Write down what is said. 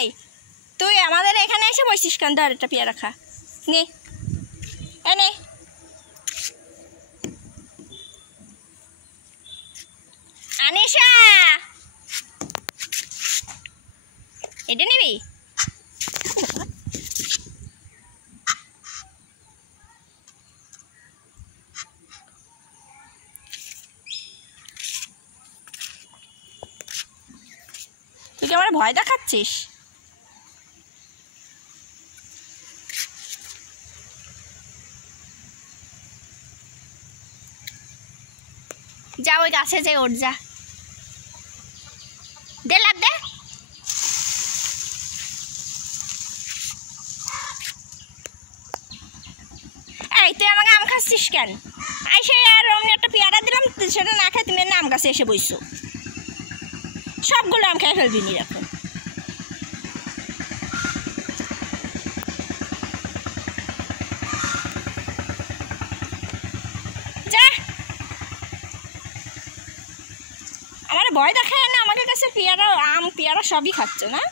এই তুই আমাদের এখানে এসে বসিস কেন? ধর একটা পেয়ারা খা, নে এনে। আনিশা এটা নিবি? তুই কি আমার ভয় দেখাচ্ছিস? যা ওই গাছে যে ওঠ, যা দে, লাভ দে। এই তুই আমাকে আম খাচ্ছিস কেন? আইসে আর অমনি একটা পেয়ারা দিলাম, সেটা না খাই তুমি আম গাছে এসে বইছো। সবগুলো আম খেয়ে ফেলবি নি এখন। যা, আমার ভয় দেখায় না, আমাদের কাছে পেয়ারা আম পেয়ারা সবই খাচ্ছ না।